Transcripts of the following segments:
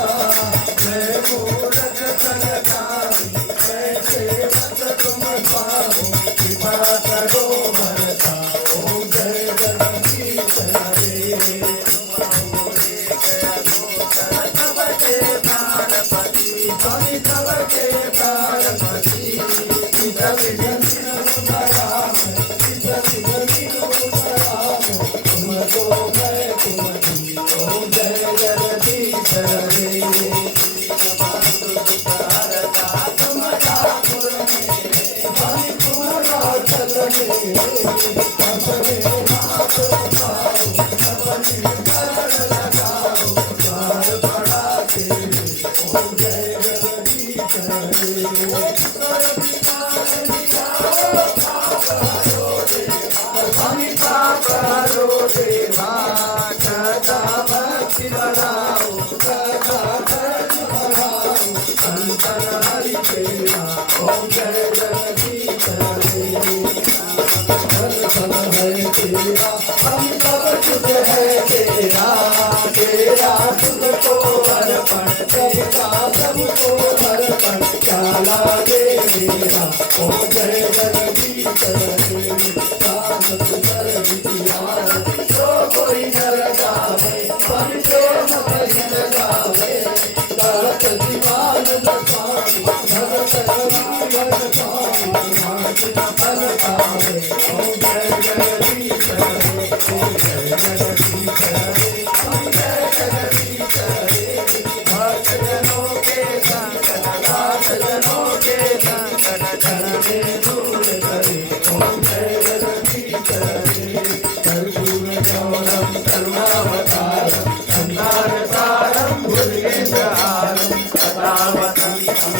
मैं मूरत सलकारी मैं सेवक तुम पाओ कृपा करो बरसाओ जय जगदीश हरे सबके प्राणपति स्वामी सबके प्राणपति देवा सदा भक्ति बढ़ाओ सदा धर्म बढ़ाओ संतन हरि तेरा ओम जय जगदीश हरे सब है तेरा हम सब तुझ है तेरा तेरा तुझको अर्पण सबका सबको अर्पण चाला दे मेरा ओम जय जगदीश हरे कोई नर गावे पंचो मही लगावे दरत दीवान लखावे भगत हरिवन स्वामी माज फल पावे ओम जय जगदीश हरे ओम जय जगदीश हरे ओम जय जगदीश हरे भक्त जनों के संकट दास जनों के संकट करने दूर करे ओम जय जगदीश हरे कर्पूरगौरं करुणावतारं संसारसारं भुजगेन्द्रहारं सदा वसन्तं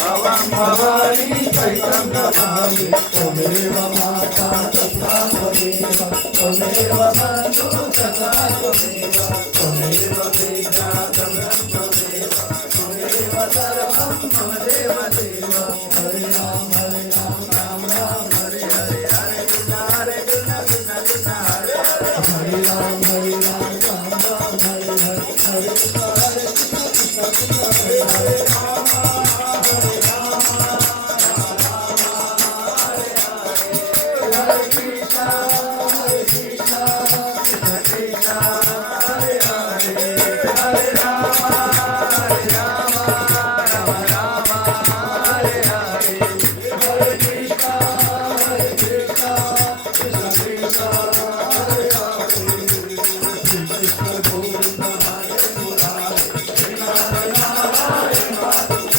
भवं भवानी सहितं नमामि त्वमेव माता तथा त्वमेव त्वमेव बन्धुः तथा त्वमेव त्वमेव वेद्या ब्रह्मदेव त्वमेव सर्वं मम देव देव हरे राम राम राम हरे हरे हरे कृष्ण कृष्ण हरे Ram Ram Ram Hare Hare Hare Krishna Krishna Krishna Hare Hare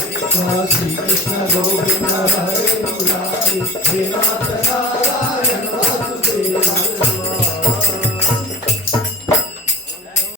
Krishna Govinda Hare Murari, Hare Rama